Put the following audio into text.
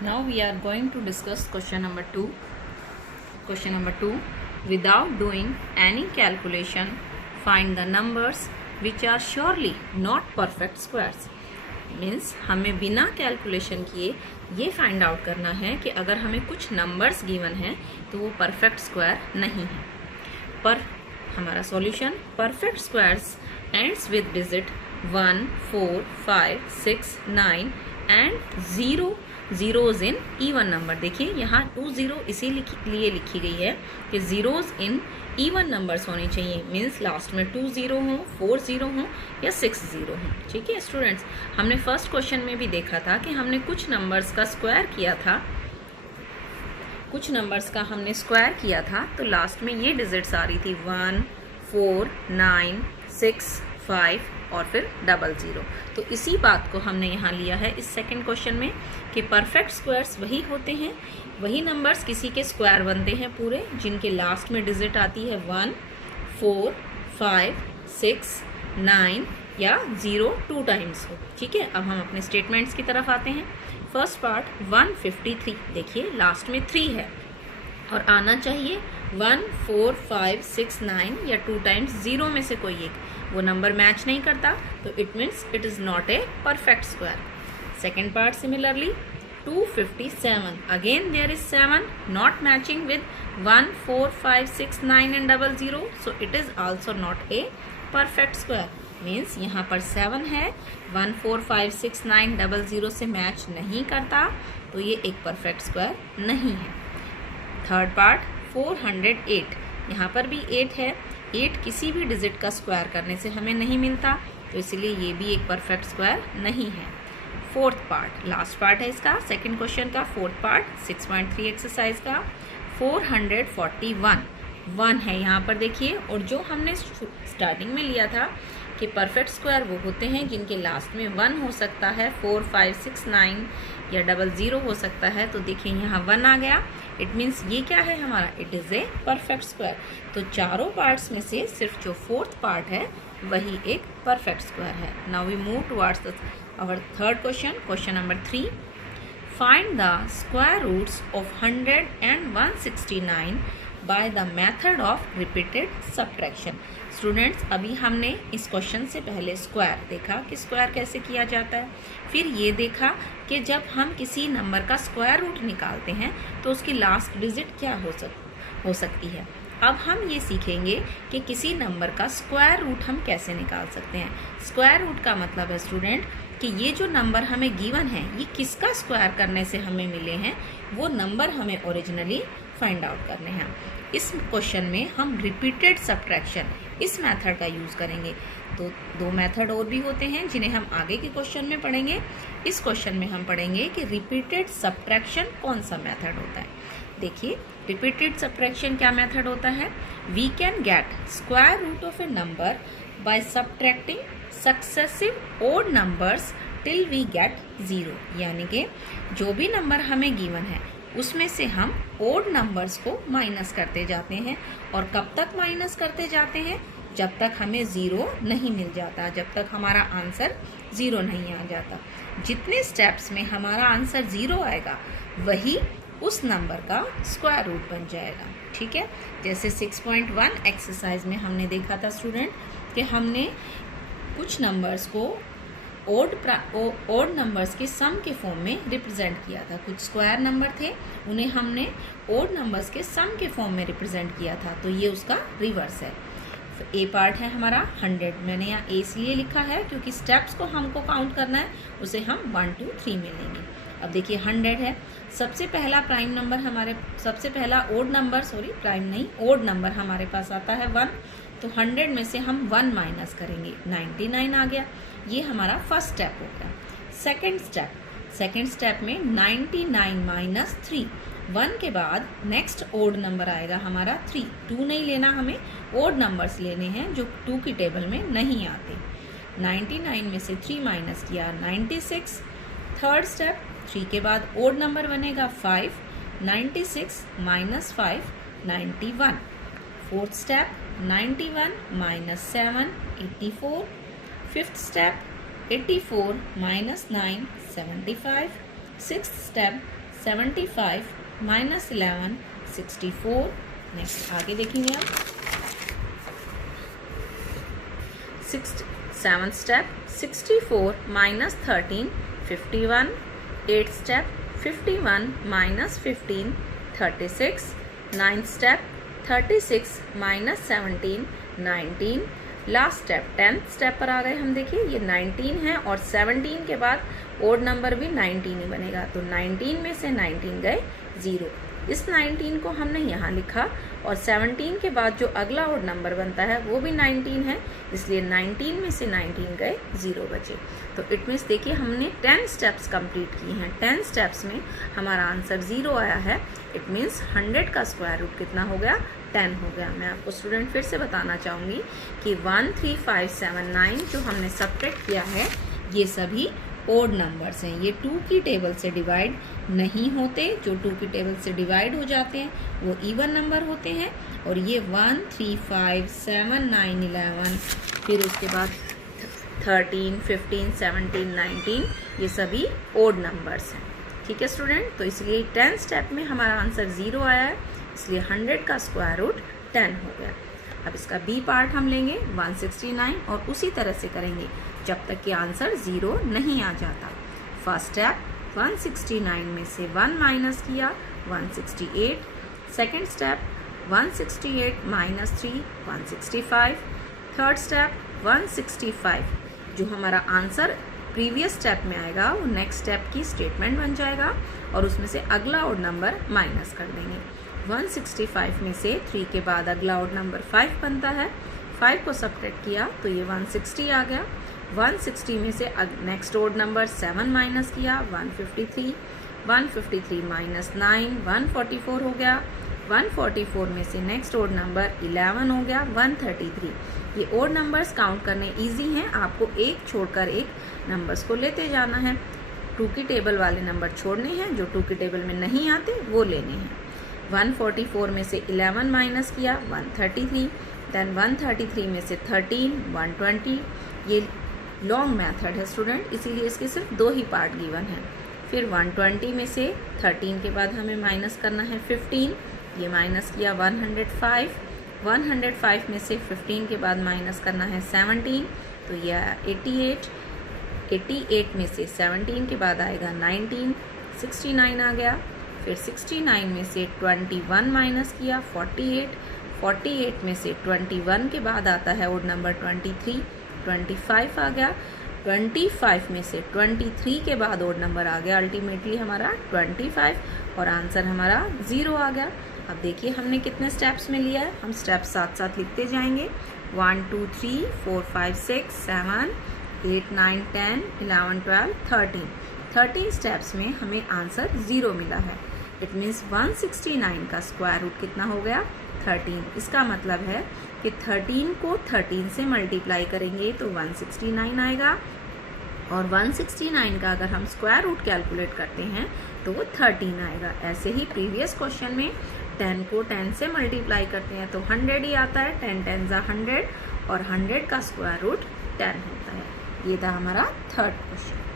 Now we are going to discuss question number 2. Question number 2. Without doing any calculation, find the numbers which are surely not perfect squares. Means हमें बिना calculation किए ये find out करना है कि अगर हमें कुछ नंबर्स गिवन हैं तो वो परफेक्ट स्क्वायर नहीं है। पर हमारा solution perfect squares ends with digit 1, 4, 5, 6, 9 and 0 zeros in even number. देखिए यहाँ 2 0 इसीलिए लिखी गई है कि जीरोज इन इवन नंबर्स होने चाहिए। मीन्स लास्ट में 2 0 हो, 4 0 हो या 6 0 हो। ठीक है स्टूडेंट्स, हमने फर्स्ट क्वेश्चन में भी देखा था कि हमने कुछ नंबर्स का स्क्वायर किया था, तो लास्ट में ये डिजिट्स आ रही थी 1, 4, 9, 6, 5 और फिर 00। तो इसी बात को हमने यहाँ लिया है इस सेकंड क्वेश्चन में कि परफेक्ट स्क्वायर्स वही होते हैं, वही नंबर्स किसी के स्क्वायर बनते हैं पूरे जिनके लास्ट में डिजिट आती है 1, 4, 5, 6, 9 या 0 2 टाइम्स हो। ठीक है, अब हम अपने स्टेटमेंट्स की तरफ आते हैं। फर्स्ट पार्ट 153, देखिए लास्ट में 3 है और आना चाहिए 1, 4, 5, 6, 9 या 2 टाइम्स 0 में से कोई एक। वो नंबर मैच नहीं करता तो it means it is not a perfect square. Second part similarly 257, again there is 7 not matching with 1, 4, 5, 6, 9 and 00, so it is also not a perfect square. Means यहाँ पर 7 है, 1, 4, 5, 6, 9, 00 से मैच नहीं करता तो ये एक परफेक्ट स्क्वायर नहीं है। थर्ड पार्ट 408, यहाँ पर भी 8 है, 8 किसी भी डिजिट का स्क्वायर करने से हमें नहीं मिलता तो इसलिए ये भी एक परफेक्ट स्क्वायर नहीं है। फोर्थ पार्ट, लास्ट पार्ट है इसका, सेकंड क्वेश्चन का फोर्थ पार्ट 6.3 एक्सरसाइज का 441, 1 है यहाँ पर देखिए। और जो हमने स्टार्टिंग में लिया था कि परफेक्ट स्क्वायर वो होते हैं जिनके लास्ट में 1 हो सकता है, 4, 5, 6, 9 या 00 हो सकता है। तो देखिए यहाँ 1 आ गया, इट मीन्स ये क्या है हमारा, it is a perfect square. तो चारों पार्ट्स में से सिर्फ जो फोर्थ पार्ट है वही एक परफेक्ट स्क्वायर है। Now we move towards our third question, question number 3। Find the square roots of 100 and 169 by the method of repeated subtraction. Students, अभी हमने इस क्वेश्चन से पहले स्क्वायर देखा कि स्क्वायर कैसे किया जाता है, फिर ये देखा कि जब हम किसी नंबर का स्क्वायर रूट निकालते हैं तो उसकी लास्ट डिजिट क्या हो सकती है। अब हम ये सीखेंगे कि किसी नंबर का स्क्वायर रूट हम कैसे निकाल सकते हैं। स्क्वायर रूट का मतलब है स्टूडेंट कि ये जो नंबर हमें गिवन है ये किसका स्क्वायर करने से हमें मिले हैं, वो नंबर हमें ओरिजिनली फाइंड आउट करने हैं। इस क्वेश्चन में हम रिपीटेड सब्ट्रैक्शन इस मेथड का यूज़ करेंगे। तो 2 मेथड और भी होते हैं जिन्हें हम आगे के क्वेश्चन में पढ़ेंगे। इस क्वेश्चन में हम पढ़ेंगे कि रिपीटेड सब्ट्रैक्शन कौन सा मेथड होता है। देखिए रिपीटेड सब्ट्रैक्शन क्या मेथड होता है। We can get square root of a number by subtracting successive odd numbers till we get 0। यानी कि जो भी नंबर हमें गिवन है उसमें से हम ओड नंबर्स को माइनस करते जाते हैं। और कब तक माइनस करते जाते हैं, जब तक हमें 0 नहीं मिल जाता, जब तक हमारा आंसर 0 नहीं आ जाता। जितने स्टेप्स में हमारा आंसर 0 आएगा वही उस नंबर का स्क्वायर रूट बन जाएगा। ठीक है, जैसे 6.1 एक्सरसाइज में हमने देखा था स्टूडेंट कि हमने कुछ नंबर्स को ओड नंबर्स के सम के फॉर्म में रिप्रेजेंट किया था। कुछ स्क्वायर नंबर थे उन्हें हमने ओड नंबर्स के सम के फॉर्म में रिप्रेजेंट किया था, तो ये उसका रिवर्स है। ए पार्ट है हमारा 100, मैंने यहाँ ए इसलिए लिखा है क्योंकि स्टेप्स को हमको काउंट करना है, उसे हम 1, 2, 3 में लेंगे। अब देखिए 100 है, सबसे पहला प्राइम नंबर हमारे, सबसे पहला ओड नंबर, सॉरी प्राइम नहीं ओड नंबर हमारे पास आता है 1। तो 100 में से हम 1 माइनस करेंगे, 99 आ गया। ये हमारा फर्स्ट स्टेप हो गया। सेकेंड स्टेप में 99 माइनस 3, 1 के बाद नेक्स्ट ओड नंबर आएगा हमारा 3। 2 नहीं लेना, हमें ओड नंबर्स लेने हैं जो 2 की टेबल में नहीं आते। 99 में से 3 माइनस किया 96। थर्ड स्टेप 3 के बाद ओड नंबर बनेगा 5, 96 minus 5 91। Fourth step 91 minus 7 84। Fifth step 84 minus 9 75. Sixth step 75 minus 11 64। Next आगे देखेंगे आप 7th step 64 minus 13 51। 8th step 51 minus 15 36। 9th step 36 minus 17 19। Last step 10th step पर आ गए हम। देखिए ये 19 है और 17 के बाद ओड नंबर भी 19 ही बनेगा, तो 19 में से 19 गए 0। इस 19 को हमने यहाँ लिखा और 17 के बाद जो अगला ओड नंबर बनता है वो भी 19 है, इसलिए 19 में से 19 गए 0 बचे। तो इट मीन्स देखिए हमने 10 स्टेप्स कंप्लीट किए हैं। 10 स्टेप्स में हमारा आंसर 0 आया है। इट मीन्स 100 का स्क्वायर रूट कितना हो गया? 10 हो गया। मैं आपको स्टूडेंट फिर से बताना चाहूँगी कि 1 3 5 7 9 जो हमने सब्ट्रैक्ट किया है ये सभी ओड नंबर्स हैं। ये 2 की टेबल से डिवाइड नहीं होते। जो 2 की टेबल से डिवाइड हो जाते हैं वो इवन नंबर होते हैं। और ये 1 3 5 7 9 11 फिर उसके बाद 13 15 17 19 ये सभी ओड नंबर्स हैं। ठीक है स्टूडेंट, तो इसलिए 10 स्टेप में हमारा आंसर 0 आया है, इसलिए 100 का स्क्वायर रूट 10 हो गया। अब इसका बी पार्ट हम लेंगे 169 और उसी तरह से करेंगे जब तक कि आंसर 0 नहीं आ जाता। फर्स्ट स्टेप 169 में से 1 माइनस किया 168। Second step 168 minus 3 165। Third step 165 जो हमारा आंसर प्रीवियस स्टेप में आएगा वो नेक्स्ट स्टेप की स्टेटमेंट बन जाएगा और उसमें से अगला ओड नंबर माइनस कर देंगे। 165 में से 3 के बाद अगला ओड नंबर 5 बनता है। 5 को सब्ट्रैक्ट किया तो ये 160 आ गया। 160 में से नेक्स्ट ओड नंबर 7 माइनस किया 153। 153 माइनस 9 144 हो गया। 144 में से नेक्स्ट ओड नंबर 11 हो गया 133। ये ओड नंबर्स काउंट करने इजी हैं, आपको एक छोड़कर एक नंबर्स को लेते जाना है। 2 की टेबल वाले नंबर छोड़ने हैं, जो 2 की टेबल में नहीं आते वो लेने हैं। 144 में से 11 माइनस किया 133। देन 133 में से 13 120। ये लॉन्ग मेथड है स्टूडेंट, इसीलिए इसके सिर्फ 2 ही पार्ट गिवन है। फिर 120 में से 13 के बाद हमें माइनस करना है 15। ये माइनस किया 105। 105 में से 15 के बाद माइनस करना है 17, तो ये आया 88। 88 में से 17 के बाद आएगा 19, 69 आ गया। फिर 69 में से 21 माइनस किया 48। 48 में से 21 के बाद आता है ओड नंबर 23, 25 आ गया। 25 में से 23 के बाद ओड नंबर आ गया अल्टीमेटली हमारा 25 और आंसर हमारा 0 आ गया। अब देखिए हमने कितने स्टेप्स में लिया है, हम स्टेप्स साथ साथ लिखते जाएंगे। 1 2 3 4 5 6 7 8 9 10 11 12 13 स्टेप्स में हमें आंसर 0 मिला है। इट मीन्स 169 का स्क्वायर रूट कितना हो गया? 13। इसका मतलब है कि 13 को 13 से मल्टीप्लाई करेंगे तो 169 आएगा और 169 का अगर हम स्क्वायर रूट कैलकुलेट करते हैं तो वो 13 आएगा। ऐसे ही प्रीवियस क्वेश्चन में 10 को 10 से मल्टीप्लाई करते हैं तो 100 ही आता है। 10 10 ज़ा 100 और 100 का स्क्वायर रूट 10 होता है। ये था हमारा थर्ड क्वेश्चन।